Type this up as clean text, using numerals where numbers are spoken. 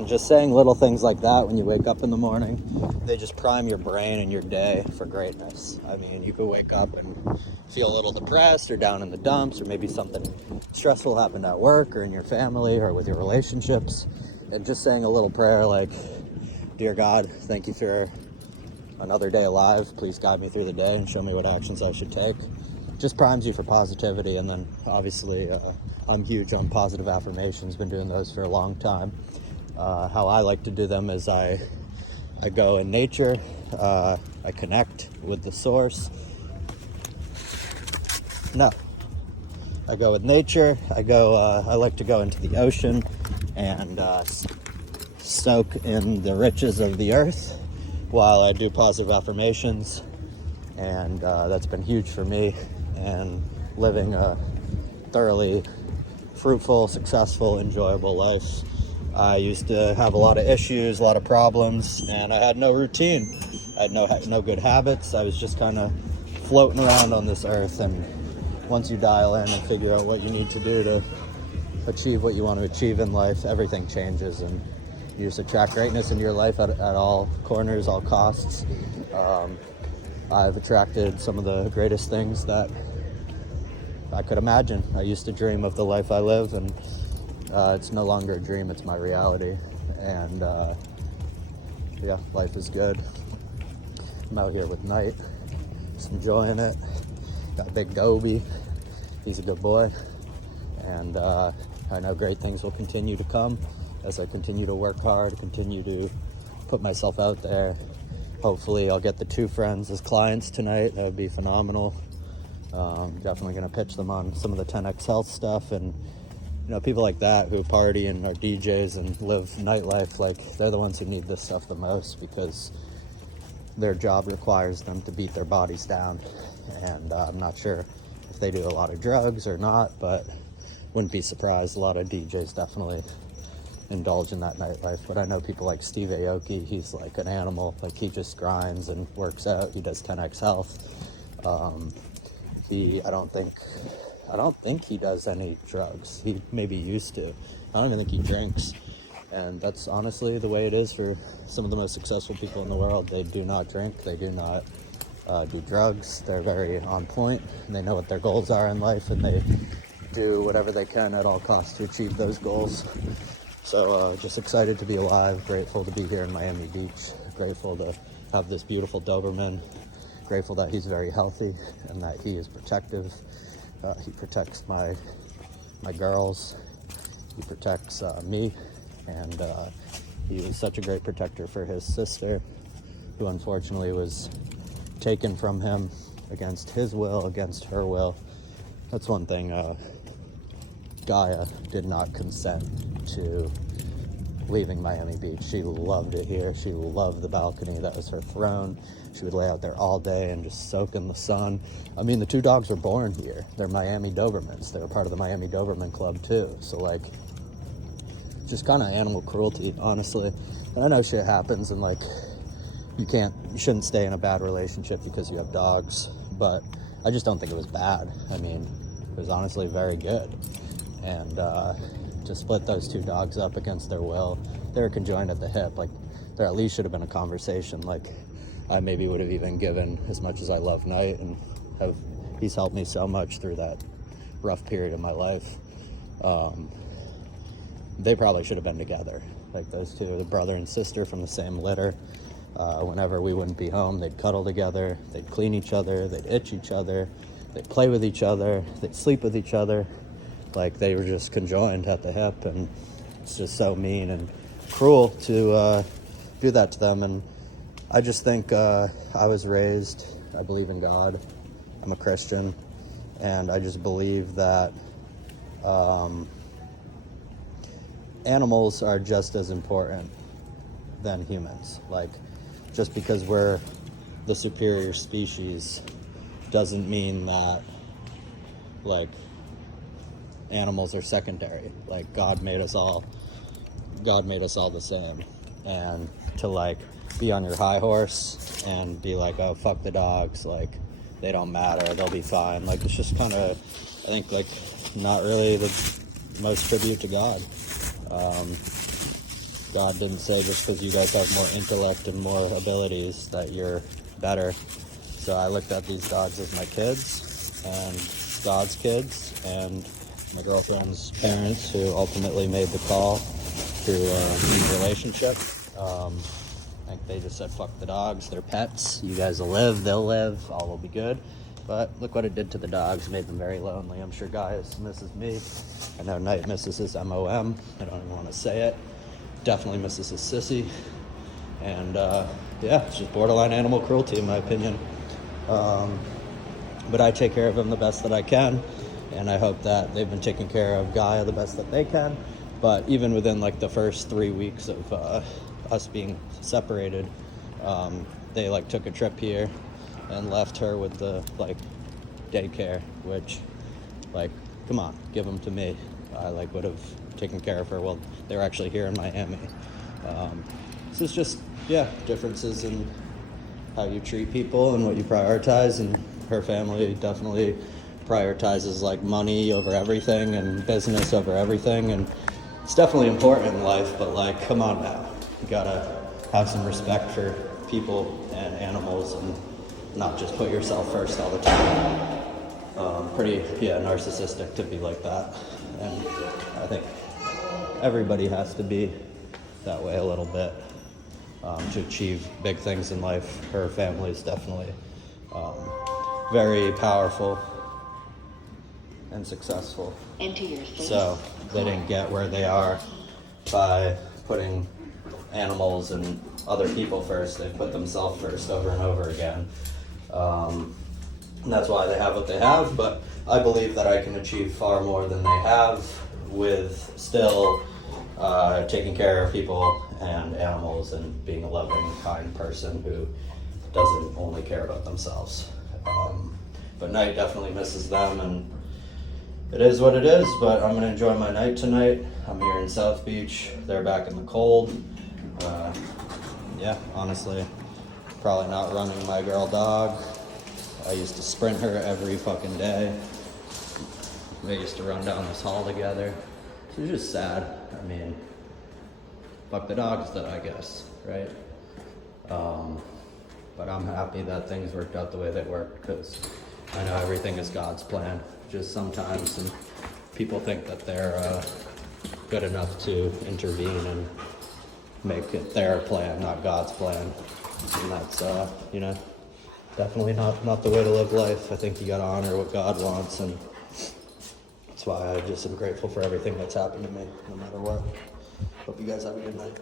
And just saying little things like that when you wake up in the morning, they just prime your brain and your day for greatness. I mean, you could wake up and feel a little depressed or down in the dumps, or maybe something stressful happened at work or in your family or with your relationships. And just saying a little prayer like, "Dear God, thank you for another day alive. Please guide me through the day and show me what actions I should take." Just primes you for positivity. And then obviously I'm huge on positive affirmations, been doing those for a long time. How I like to do them is I go in nature, I connect with the source. No, I go with nature. I like to go into the ocean and soak in the riches of the earth while I do positive affirmations. And that's been huge for me and living a thoroughly fruitful, successful, enjoyable life. I used to have a lot of issues, a lot of problems, and I had no routine. I had no good habits. I was just kind of floating around on this earth. And once you dial in and figure out what you need to do to achieve what you want to achieve in life, everything changes, and you just attract greatness into your life at all corners, all costs. I've attracted some of the greatest things that I could imagine. I used to dream of the life I live, and it's no longer a dream, it's my reality. And yeah, life is good. I'm out here with Knight, just enjoying it. Got Big Goby, he's a good boy. And I know great things will continue to come as I continue to work hard, continue to put myself out there. Hopefully I'll get the 2 friends as clients tonight. That would be phenomenal. Definitely going to pitch them on some of the 10X Health stuff. And people like that who party and are DJs and live nightlife, like, they're the ones who need this stuff the most, because their job requires them to beat their bodies down. And I'm not sure if they do a lot of drugs or not, but wouldn't be surprised. A lot of DJs definitely indulge in that nightlife. But I know people like Steve Aoki, he's like an animal. Like, he just grinds and works out. He does 10X Health. I don't think he does any drugs. He maybe used to. I don't even think he drinks. And that's honestly the way it is for some of the most successful people in the world. They do not drink. They do not do drugs. They're very on point, and they know what their goals are in life, and they do whatever they can at all costs to achieve those goals. So just excited to be alive, grateful to be here in Miami Beach, grateful to have this beautiful Doberman, grateful that he's very healthy and that he is protective. He protects my girls, he protects me, and he was such a great protector for his sister, who unfortunately was taken from him against his will, against her will. That's one thing. Gaia did not consent to leaving Miami Beach. She loved it here. She loved the balcony. That was her throne. She would lay out there all day and just soak in the sun. I mean, the 2 dogs were born here. They're Miami Dobermans. They were part of the Miami Doberman Club too. So, like, just kind of animal cruelty, honestly. And I know shit happens, and like, you shouldn't stay in a bad relationship because you have dogs, but I just don't think it was bad. I mean, it was honestly very good. And to split those 2 dogs up against their will, they were conjoined at the hip. Like, there at least should have been a conversation. Like, I maybe would have even given, as much as I love Knight and he's helped me so much through that rough period of my life. They probably should have been together. Like, those 2, the brother and sister from the same litter. Whenever we wouldn't be home, they'd cuddle together, they'd clean each other, they'd itch each other, they'd play with each other, they'd sleep with each other. Like, they were just conjoined at the hip, and it's just so mean and cruel to do that to them. And I just think I was raised, I believe in God, I'm a Christian, and I just believe that animals are just as important than humans. Like, just because we're the superior species doesn't mean that, like, animals are secondary. Like, God made us all the same. And to, like, be on your high horse and be like, oh, fuck the dogs, like, they don't matter, they'll be fine. Like, it's just kind of, I think, like, not really the most tribute to God. God didn't say just because you guys have more intellect and more abilities that you're better. So I looked at these dogs as my kids and God's kids and my girlfriend's parents, who ultimately made the call to a relationship. I think they just said, fuck the dogs, they're pets. You guys will live, they'll live, all will be good. But look what it did to the dogs, made them very lonely. I'm sure Gaius misses me. I know Knight misses his MOM. I don't even want to say it. Definitely misses his sissy. And yeah, it's just borderline animal cruelty in my opinion. But I take care of him the best that I can. And I hope that they've been taking care of Gaia the best that they can. But even within like the first 3 weeks of us being separated, they like took a trip here and left her with the like daycare, which like, come on, give them to me. I like would have taken care of her while they were actually here in Miami. So it's just, yeah, differences in how you treat people and what you prioritize. And her family definitely prioritizes like money over everything and business over everything. And it's definitely important in life, but like, come on now. You gotta have some respect for people and animals and not just put yourself first all the time. Pretty, narcissistic to be like that. And I think everybody has to be that way a little bit to achieve big things in life. Her family is definitely very powerful and successful. So they didn't get where they are by putting animals and other people first. They put themselves first over and over again. And that's why they have what they have, but I believe that I can achieve far more than they have with still taking care of people and animals and being a loving, kind person who doesn't only care about themselves. But Knight definitely misses them, and it is what it is, but I'm going to enjoy my night tonight. I'm here in South Beach. They're back in the cold. Yeah, honestly, probably not running my girl dog. I used to sprint her every fucking day. We used to run down this hall together. So it's just sad. I mean, fuck the dogs though, I guess, right? But I'm happy that things worked out the way they worked, because I know everything is God's plan. Just sometimes and people think that they're good enough to intervene and make it their plan, not God's plan. And that's, definitely not the way to live life. I think you gotta honor what God wants, and that's why I just am grateful for everything that's happened to me, no matter what. Hope you guys have a good night.